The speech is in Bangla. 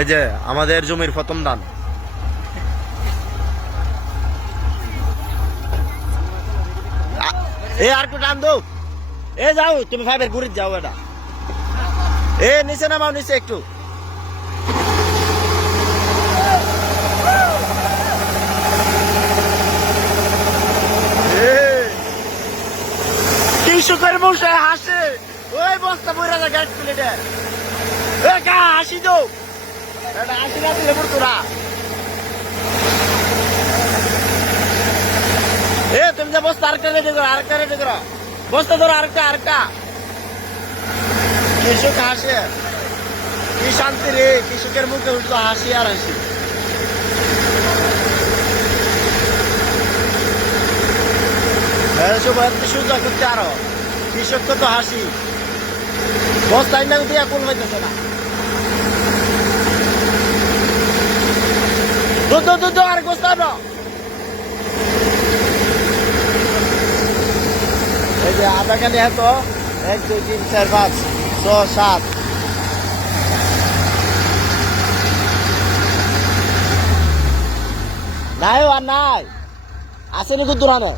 এই যে আমাদের জমির প্রথম ধান। এ আর একটু টান দো। এ যাও তুমি ফাইভের ঘুরে যাও এটা। এ নিচে নামাও, নিচে একটু। কৃষকের বসে হাসে, ওই বস্তা বইরা যা গ্যাস প্লেটে। এ কা হাসি দো, এটা হাসি না দিলে পড়তো না। এ তুমি যে বস্তা আরেকটা রেডি করো, আরেকটা রেডি করো, বস্তা ধরো আরেকটা, আরেকটা। কৃষক হাসে, কি শান্তি রে, কৃষকের মুখে উঠলো হাসি আর হাসি। সুযোগ করতে আরো কৃষক তো হাসি, বস্তা ইন্ডা দিয়া কোন হইতেছে না। দুধ দুধ আর বস্তা না। এই যে আধা খানি এত 1 2 3 4 5 6 7 নাই আর নাই, আসেনি কুদ্দুরানে।